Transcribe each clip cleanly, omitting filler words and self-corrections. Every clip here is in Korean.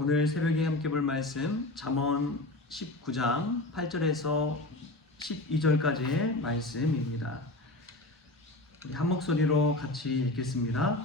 오늘 새벽에 함께 볼 말씀 잠언 19장 8절에서 12절까지의 말씀입니다. 우리 한 목소리로 같이 읽겠습니다.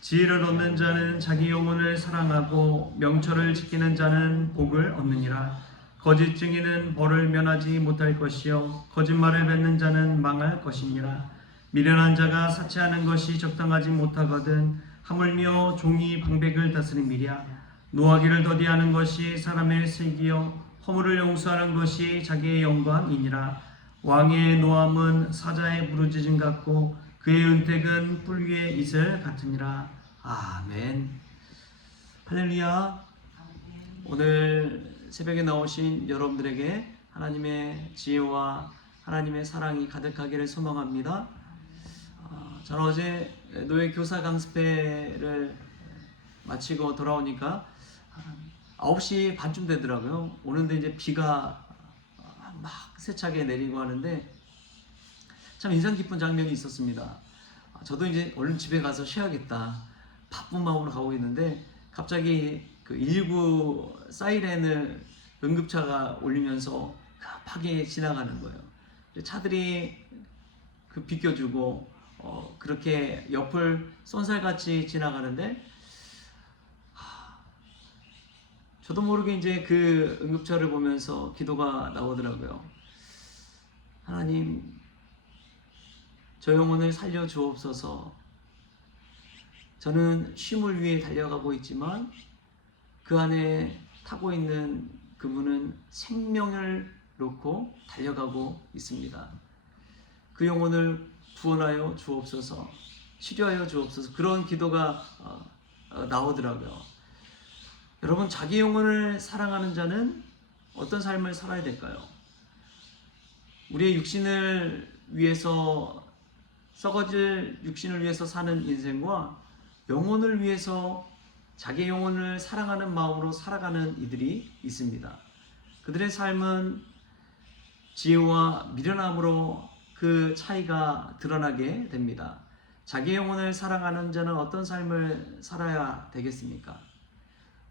지혜를 얻는 자는 자기 영혼을 사랑하고 명철을 지키는 자는 복을 얻느니라. 거짓 증인은 벌을 면하지 못할 것이요 거짓말을 뱉는 자는 망할 것이니라. 미련한 자가 사치하는 것이 적당하지 못하거든 하물며 종이 방백을 다스림이랴. 노하기를 더디하는 것이 사람의 슬기요 허물을 용서하는 것이 자기의 영광이니라. 왕의 노함은 사자의 부르짖음 같고 그의 은택은 뿔 위의 이슬 같으니라. 아멘. 할렐루야. 오늘 새벽에 나오신 여러분들에게 하나님의 지혜와 하나님의 사랑이 가득하기를 소망합니다. 저는 어제 노예 교사 강습회를 마치고 돌아오니까 9시 반쯤 되더라고요. 오는데 이제 비가 막 세차게 내리고 하는데 참 인상 깊은 장면이 있었습니다. 저도 이제 얼른 집에 가서 쉬어야겠다 바쁜 마음으로 가고 있는데 갑자기 그 119 사이렌을 응급차가 울리면서 급하게 지나가는 거예요. 차들이 그 비껴주고 그렇게 옆을 쏜살같이 지나가는데 저도 모르게 이제 그 응급차를 보면서 기도가 나오더라고요. 하나님, 저 영혼을 살려 주옵소서. 저는 쉼을 위해 달려가고 있지만 그 안에 타고 있는 그분은 생명을 놓고 달려가고 있습니다. 그 영혼을 구원하여 주옵소서, 치료하여 주옵소서. 그런 기도가 나오더라고요. 여러분, 자기 영혼을 사랑하는 자는 어떤 삶을 살아야 될까요? 우리의 육신을 위해서, 썩어질 육신을 위해서 사는 인생과 영혼을 위해서 자기 영혼을 사랑하는 마음으로 살아가는 이들이 있습니다. 그들의 삶은 지혜와 미련함으로 그 차이가 드러나게 됩니다. 자기 영혼을 사랑하는 자는 어떤 삶을 살아야 되겠습니까?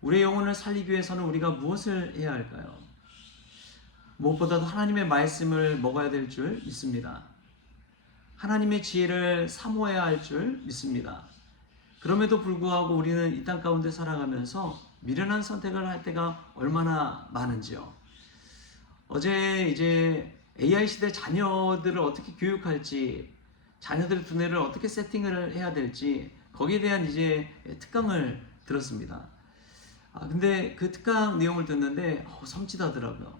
우리의 영혼을 살리기 위해서는 우리가 무엇을 해야 할까요? 무엇보다도 하나님의 말씀을 먹어야 될 줄 믿습니다. 하나님의 지혜를 사모해야 할 줄 믿습니다. 그럼에도 불구하고 우리는 이 땅 가운데 살아가면서 미련한 선택을 할 때가 얼마나 많은지요. 어제 이제 AI 시대 자녀들을 어떻게 교육할지, 자녀들의 두뇌를 어떻게 세팅을 해야 될지 거기에 대한 이제 특강을 들었습니다. 근데 그 특강 내용을 듣는데 섬찟하더라고요.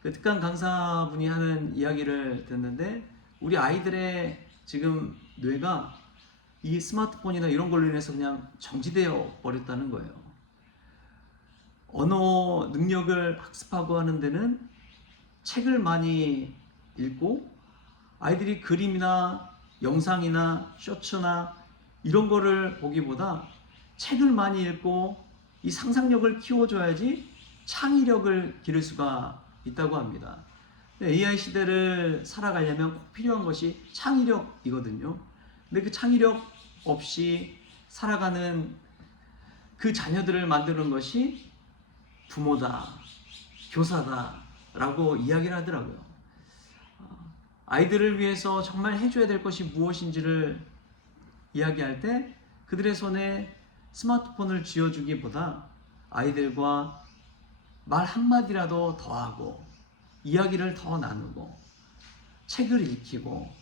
그 특강 강사분이 하는 이야기를 듣는데 우리 아이들의 지금 뇌가 이 스마트폰이나 이런 걸로 인해서 그냥 정지되어 버렸다는 거예요. 언어 능력을 학습하고 하는 데는 책을 많이 읽고 아이들이 그림이나 영상이나 쇼츠나 이런 거를 보기보다 책을 많이 읽고 이 상상력을 키워줘야지 창의력을 기를 수가 있다고 합니다. AI 시대를 살아가려면 꼭 필요한 것이 창의력이거든요. 근데 그 창의력 없이 살아가는 그 자녀들을 만드는 것이 부모다, 교사다 라고 이야기를 하더라고요. 아이들을 위해서 정말 해줘야 될 것이 무엇인지를 이야기할 때 그들의 손에 스마트폰을 쥐어주기보다 아이들과 말 한마디라도 더 하고 이야기를 더 나누고 책을 읽히고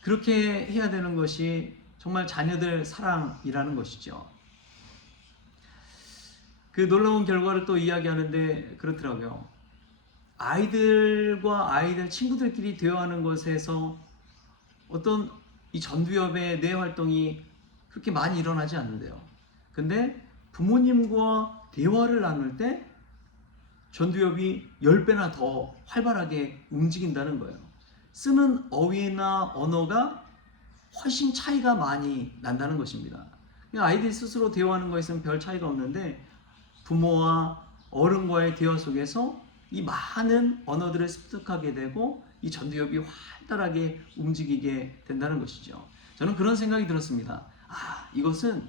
그렇게 해야 되는 것이 정말 자녀들 사랑이라는 것이죠. 그 놀라운 결과를 또 이야기하는데 그렇더라고요. 아이들과 아이들 친구들끼리 대화하는 것에서 어떤 이 전두엽의 뇌 활동이 그렇게 많이 일어나지 않는데요. 근데 부모님과 대화를 나눌 때 전두엽이 10배나 더 활발하게 움직인다는 거예요. 쓰는 어휘나 언어가 훨씬 차이가 많이 난다는 것입니다. 아이들이 스스로 대화하는 것에서는 별 차이가 없는데 부모와 어른과의 대화 속에서 이 많은 언어들을 습득하게 되고 이 전두엽이 활달하게 움직이게 된다는 것이죠. 저는 그런 생각이 들었습니다. 이것은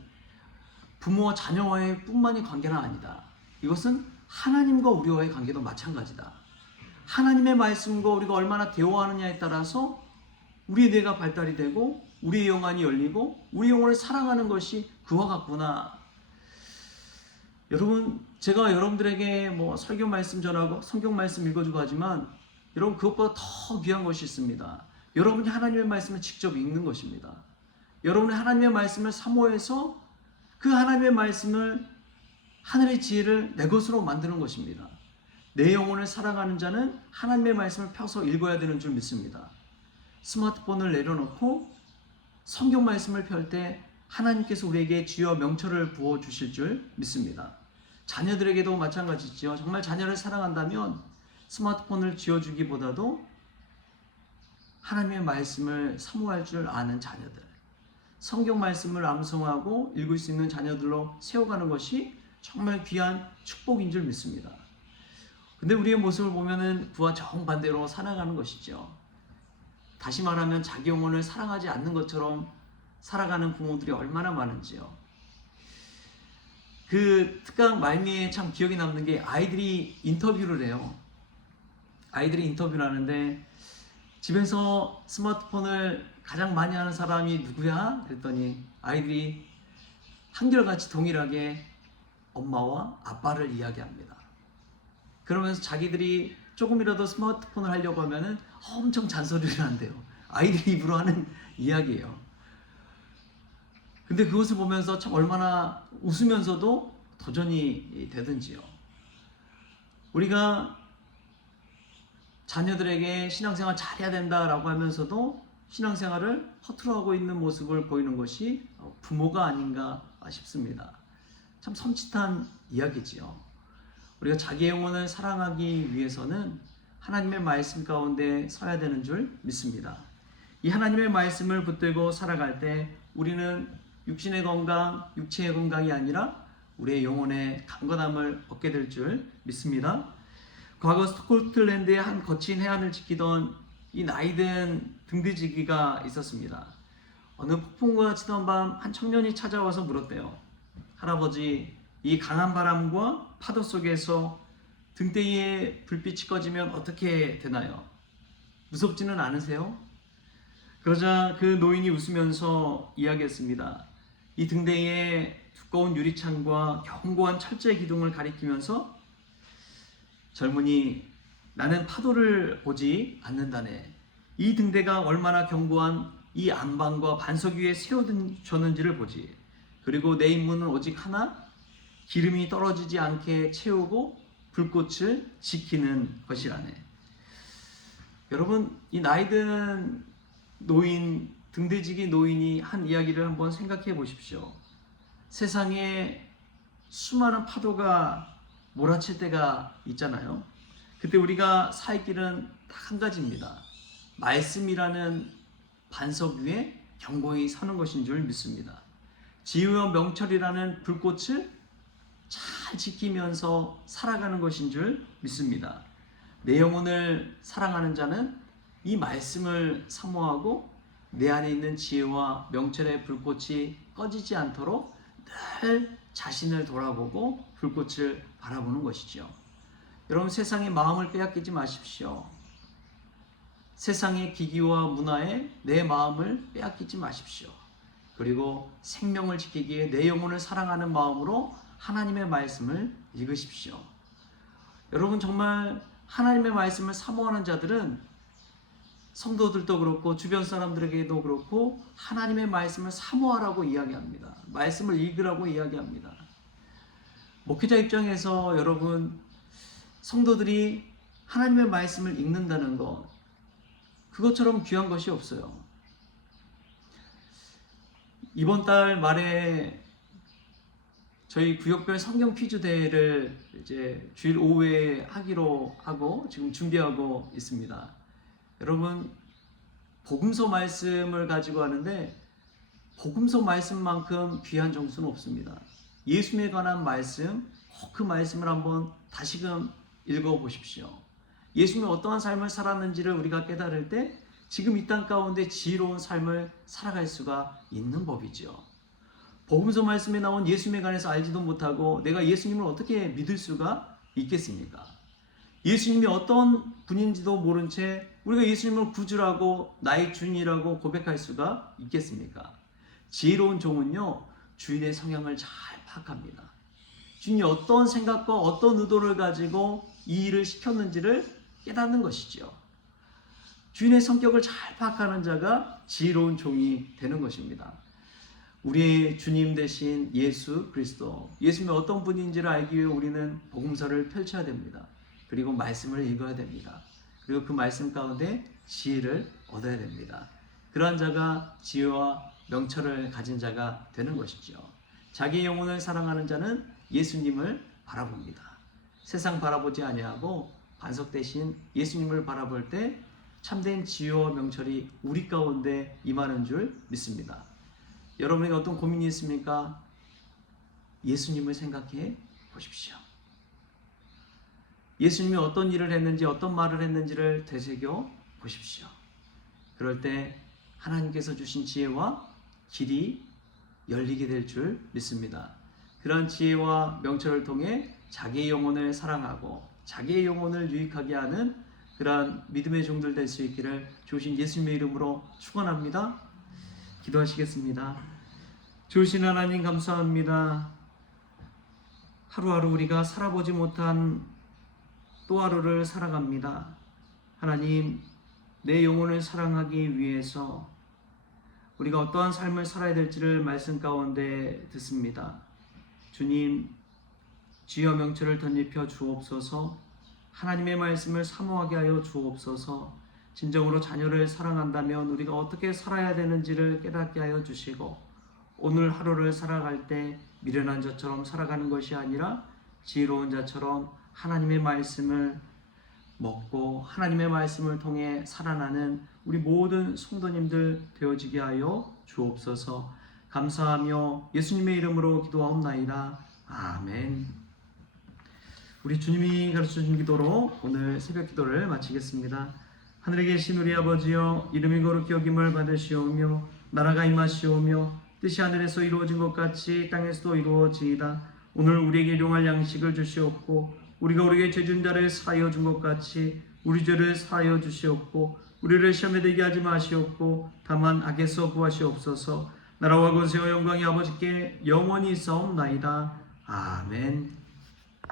부모와 자녀와의 뿐만이 관계는 아니다. 이것은 하나님과 우리와의 관계도 마찬가지다. 하나님의 말씀과 우리가 얼마나 대화하느냐에 따라서 우리의 뇌가 발달이 되고 우리의 영안이 열리고 우리 영혼을 사랑하는 것이 그와 같구나. 여러분, 제가 여러분들에게 뭐 설교 말씀 전하고 성경 말씀 읽어주고 하지만 여러분, 그것보다 더 귀한 것이 있습니다. 여러분이 하나님의 말씀을 직접 읽는 것입니다. 여러분이 하나님의 말씀을 사모해서 그 하나님의 말씀을, 하늘의 지혜를 내 것으로 만드는 것입니다. 내 영혼을 사랑하는 자는 하나님의 말씀을 펴서 읽어야 되는 줄 믿습니다. 스마트폰을 내려놓고 성경 말씀을 펼 때 하나님께서 우리에게 지혜와 명철을 부어주실 줄 믿습니다. 자녀들에게도 마찬가지죠. 정말 자녀를 사랑한다면 스마트폰을 쥐어주기보다도 하나님의 말씀을 사모할 줄 아는 자녀들, 성경 말씀을 암송하고 읽을 수 있는 자녀들로 세워가는 것이 정말 귀한 축복인 줄 믿습니다. 근데 우리의 모습을 보면은 그와 정반대로 살아가는 것이죠. 다시 말하면 자기 영혼을 사랑하지 않는 것처럼 살아가는 부모들이 얼마나 많은지요. 그 특강 말미에 참 기억에 남는 게 아이들이 인터뷰를 해요. 아이들이 인터뷰를 하는데 집에서 스마트폰을 가장 많이 하는 사람이 누구야? 그랬더니 아이들이 한결같이 동일하게 엄마와 아빠를 이야기합니다. 그러면서 자기들이 조금이라도 스마트폰을 하려고 하면은 엄청 잔소리를 한대요. 아이들이 입으로 하는 이야기예요. 근데 그것을 보면서 참 얼마나 웃으면서도 도전이 되든지요. 우리가 자녀들에게 신앙생활 잘해야 된다라고 하면서도 신앙생활을 허투루하고 있는 모습을 보이는 것이 부모가 아닌가 싶습니다. 참 섬찟한 이야기지요. 우리가 자기 영혼을 사랑하기 위해서는 하나님의 말씀 가운데 서야 되는 줄 믿습니다. 이 하나님의 말씀을 붙들고 살아갈 때 우리는 육신의 건강, 육체의 건강이 아니라 우리의 영혼의 강건함을 얻게 될 줄 믿습니다. 과거 스코틀랜드의 한 거친 해안을 지키던 이 나이든 등대지기가 있었습니다. 어느 폭풍과 치던 밤 한 청년이 찾아와서 물었대요. 할아버지, 이 강한 바람과 파도 속에서 등대에 불빛이 꺼지면 어떻게 되나요? 무섭지는 않으세요? 그러자 그 노인이 웃으면서 이야기했습니다. 이 등대에 두꺼운 유리창과 견고한 철제 기둥을 가리키면서 젊은이, 나는 파도를 보지 않는다네. 이 등대가 얼마나 견고한 이 안방과 반석 위에 세워졌는지를 보지. 그리고 내 임무는 오직 하나, 기름이 떨어지지 않게 채우고 불꽃을 지키는 것이라네. 여러분, 이 나이든 노인, 등대지기 노인이 한 이야기를 한번 생각해 보십시오. 세상에 수많은 파도가 몰아칠 때가 있잖아요. 그때 우리가 살 길은 딱 한 가지입니다. 말씀이라는 반석 위에 견고히 서는 것인 줄 믿습니다. 지혜와 명철이라는 불꽃을 잘 지키면서 살아가는 것인 줄 믿습니다. 내 영혼을 사랑하는 자는 이 말씀을 사모하고 내 안에 있는 지혜와 명철의 불꽃이 꺼지지 않도록 늘 자신을 돌아보고 불꽃을 바라보는 것이죠. 여러분, 세상의 마음을 빼앗기지 마십시오. 세상의 기기와 문화에 내 마음을 빼앗기지 마십시오. 그리고 생명을 지키기에 내 영혼을 사랑하는 마음으로 하나님의 말씀을 읽으십시오. 여러분, 정말 하나님의 말씀을 사모하는 자들은 성도들도 그렇고 주변 사람들에게도 그렇고 하나님의 말씀을 사모하라고 이야기합니다. 말씀을 읽으라고 이야기합니다. 목회자 입장에서 여러분, 성도들이 하나님의 말씀을 읽는다는 것, 그것처럼 귀한 것이 없어요. 이번 달 말에 저희 구역별 성경 퀴즈 대회를 이제 주일 오후에 하기로 하고 지금 준비하고 있습니다. 여러분, 복음서 말씀을 가지고 하는데 복음서 말씀만큼 귀한 정수는 없습니다. 예수님에 관한 말씀, 그 말씀을 한번 다시금 읽어보십시오. 예수님이 어떠한 삶을 살았는지를 우리가 깨달을 때 지금 이 땅 가운데 지혜로운 삶을 살아갈 수가 있는 법이죠. 복음서 말씀에 나온 예수님에 관해서 알지도 못하고 내가 예수님을 어떻게 믿을 수가 있겠습니까? 예수님이 어떤 분인지도 모른 채 우리가 예수님을 구주라고 나의 주인이라고 고백할 수가 있겠습니까? 지혜로운 종은요, 주인의 성향을 잘 파악합니다. 주인이 어떤 생각과 어떤 의도를 가지고 이 일을 시켰는지를 깨닫는 것이죠. 주인의 성격을 잘 파악하는 자가 지혜로운 종이 되는 것입니다. 우리의 주님 되신 예수 그리스도, 예수님이 어떤 분인지를 알기 위해 우리는 복음서를 펼쳐야 됩니다. 그리고 말씀을 읽어야 됩니다. 그리고 그 말씀 가운데 지혜를 얻어야 됩니다. 그러한 자가 지혜와 명철을 가진 자가 되는 것이죠. 자기 영혼을 사랑하는 자는 예수님을 바라봅니다. 세상 바라보지 아니하고 반석 대신 예수님을 바라볼 때 참된 지혜와 명철이 우리 가운데 임하는 줄 믿습니다. 여러분에게 어떤 고민이 있습니까? 예수님을 생각해 보십시오. 예수님이 어떤 일을 했는지 어떤 말을 했는지를 되새겨 보십시오. 그럴 때 하나님께서 주신 지혜와 길이 열리게 될 줄 믿습니다. 그러한 지혜와 명철을 통해 자기의 영혼을 사랑하고 자기의 영혼을 유익하게 하는 그러한 믿음의 종들 될 수 있기를 주신 예수님의 이름으로 축원합니다. 기도하시겠습니다. 주신 하나님 감사합니다. 하루하루 우리가 살아보지 못한 또 하루를 살아갑니다. 하나님, 내 영혼을 사랑하기 위해서 우리가 어떠한 삶을 살아야 될지를 말씀 가운데 듣습니다. 주님, 지혜와 명철을 덧입혀 주옵소서. 하나님의 말씀을 사모하게 하여 주옵소서. 진정으로 자녀를 사랑한다면 우리가 어떻게 살아야 되는지를 깨닫게 하여 주시고, 오늘 하루를 살아갈 때 미련한 자처럼 살아가는 것이 아니라 지혜로운 자처럼 하나님의 말씀을 먹고 하나님의 말씀을 통해 살아나는 우리 모든 성도님들 되어지게 하여 주옵소서. 감사하며 예수님의 이름으로 기도하옵나이다. 아멘. 우리 주님이 가르쳐준 기도로 오늘 새벽 기도를 마치겠습니다. 하늘에 계신 우리 아버지여, 이름이 거룩히 여김을 받으시오며 나라가 임하시오며 뜻이 하늘에서 이루어진 것 같이 땅에서도 이루어지이다. 오늘 우리에게 일용할 양식을 주시옵고 우리가 우리에게 죄진 자를 사하여 준 것 같이 우리 죄를 사하여 주시옵고 우리를 시험에 들게 하지 마시옵고 다만 악에서 구하시옵소서. 나라와 권세와 영광이 아버지께 영원히 있사옵나이다. 아멘.